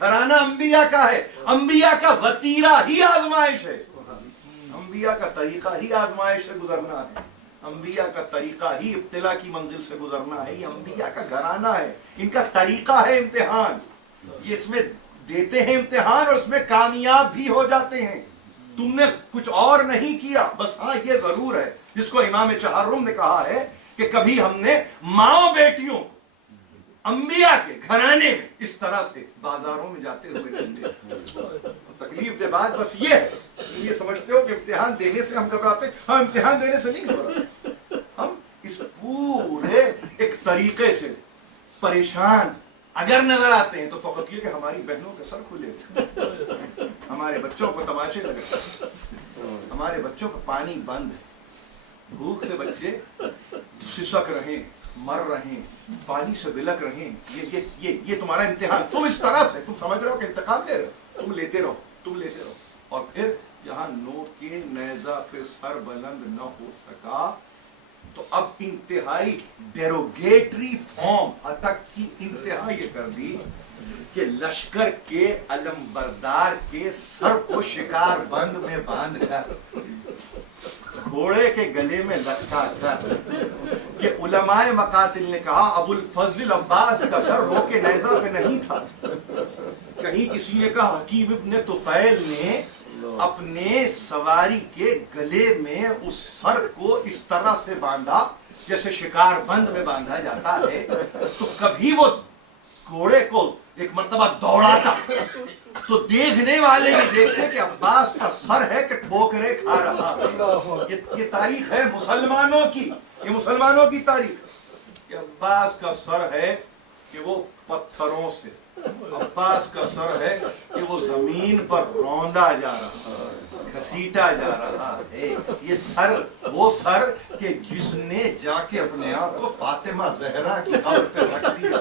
گھرانہ انبیاء کا ہے، انبیاء کا وتیرہ ہی آزمائش ہے، انبیاء کا طریقہ ہی آزمائش سے گزرنا ہے، انبیاء کا طریقہ ہی ابتلا کی منزل سے گزرنا ہے، یہ انبیاء کا گھرانہ ہے، ان کا طریقہ ہے امتحان، یہ اس میں دیتے ہیں امتحان اور اس میں کامیاب بھی ہو جاتے ہیں۔ تم نے کچھ اور نہیں کیا، بس ہاں یہ ضرور ہے جس کو امام چہرم نے کہا ہے کہ کبھی ہم نے ماں بیٹیوں کو انبیاء کے گھرانے میں اس طرح سے بازاروں میں جاتے ہوئے نہیں دیکھا۔ تکلیف دے بات بس یہ ہے، یہ سمجھتے ہو کہ امتحان دینے سے ہم گھبراتے ہیں، ہم امتحان دینے سے نہیں گھبراتے، ہم اس پورے ایک طریقے سے پریشان اگر نظر آتے ہیں تو فقط یہ کہ ہماری بہنوں کے سر کھلے، ہمارے بچوں کو تماشے لگے، ہمارے بچوں کو پانی بند ہے، بھوک سے بچے سسک رہے، مر رہے، پانی سے بلک رہے، یہ تمہارا امتحان، تم اس طرح سے تم سمجھ رہے ہو کہ انتقام لے رہے ہو، تم لیتے رہو، تم لیتے رہو، اور پھر جہاں نو کے نیزہ پہ سر بلند نہ ہو سکا تو اب انتہائی ڈیروگیٹری فارم تک کی انتہا یہ کر دی کہ لشکر کے علم بردار کے سر کو شکار بند میں باندھ کر، گھوڑے کے گلے میں لٹکا کر، کہ علماء مقاتل نے کہا ابو الفضل عباس کا سر رو کے نیزہ پہ نہیں تھا، کہیں کسی نے کہا حکیم ابن طفیل نے اپنے سواری کے گلے میں اس سر کو اس طرح سے باندھا جیسے شکار بند میں باندھا جاتا ہے، تو کبھی وہ گھوڑے کو ایک مرتبہ دوڑاتا تو دیکھنے والے یہ دیکھتے کہ عباس کا سر ہے کہ ٹھوکریں کھا رہا ہے۔ یہ تاریخ ہے مسلمانوں کی، یہ مسلمانوں کی تاریخ کہ عباس کا سر ہے کہ وہ پتھروں سے، عباس کا سر ہے کہ وہ زمین پر روندا جا رہا ہے، گھسیٹا جا رہا ہے، یہ سر وہ سر کہ جس نے جا کے اپنے آپ کو فاطمہ زہرا کی قبر پہ رکھ دیا،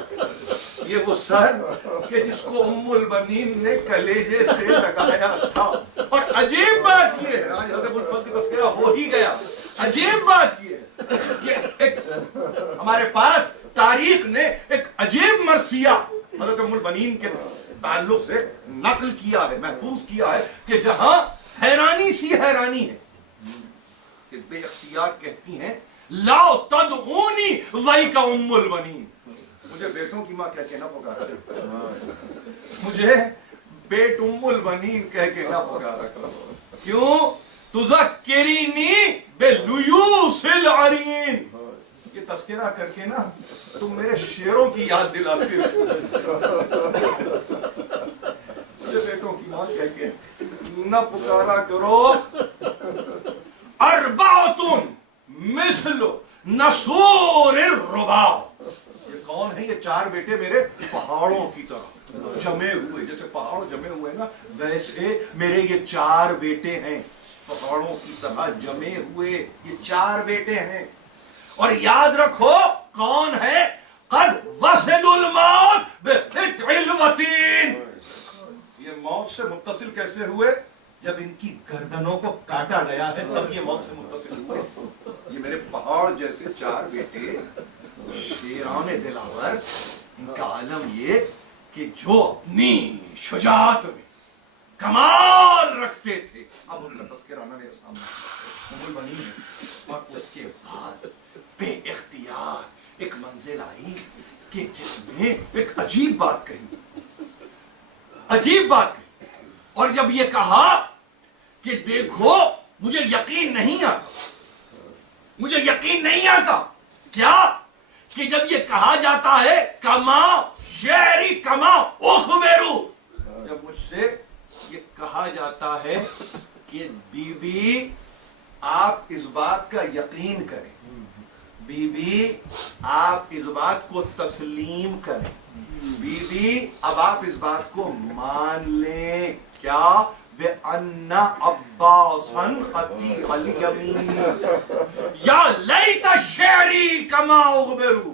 یہ وہ سر کہ جس کو ام البنین نے کلیجے سے لگایا تھا۔ اور عجیب بات یہ ہے، آج حضرت الفضل کا تذکرہ ہو ہی گیا، عجیب بات یہ ہے کہ ایک ہمارے پاس تاریخ نے ایک عجیب مرثیہ حضرت ام البنین کے تعلق سے نقل کیا ہے، محفوظ کیا ہے، کہ جہاں حیرانی سی حیرانی ہے کہ بے اختیار کہتی ہیں لا تدعونی ویک ام البنین، مجھے بیٹوں کی ماں کہہ کے نہ پکارا، مجھے بیٹ ام البنین کہہ کے نہ پکارا کرو، کیوں؟ تذکرینی بلیوس العرین، یہ تذکرہ کر کے نا تم میرے شیروں کی یاد دلاتے ہو، مجھے بیٹوں کی ماں کہہ کے نہ پکارا کرو۔ اربعۃ مثل نسور الربا، یہ کون ہے؟ یہ چار بیٹے میرے پہاڑوں کی طرح جمے ہوئے، جیسے پہاڑ جمے ہوئے نا ویسے میرے یہ چار بیٹے ہیں، پہاڑوں کی طرح جمے ہوئے یہ چار بیٹے ہیں۔ اور یاد رکھو کون ہے؟ قد وصل الموت بقطع الوتین، یہ موت سے متصل کیسے ہوئے؟ جب ان کی گردنوں کو کاٹا گیا ہے تب یہ موت سے متصل ہوئے۔ یہ میرے پہاڑ جیسے چار بیٹے شیران دلاور، ان کا عالم یہ کہ جو اپنی شجاعت میں کمال رکھتے تھے، اب ان کا تذکرہ میرے سامنے بنی ہے، اور اس کے بعد بے اختیار ایک منزل آئی کہ جس میں ایک عجیب بات کہی، عجیب بات کہی، اور جب یہ کہا کہ دیکھو مجھے یقین نہیں آتا، مجھے یقین نہیں آتا، کیا کہ جب یہ کہا جاتا ہے کما شعری کما اخبرو، جب مجھ سے یہ کہا جاتا ہے کہ بی بی آپ اس بات کا یقین کریں، بی بی آپ اس بات کو تسلیم کریں، بی بی اب آپ اس بات کو مان لیں، کیا؟ بِأَنَّ عَبَّاسًا قَطِيعَ الْيَمِينِ یا لیت شعری کما اخبرو،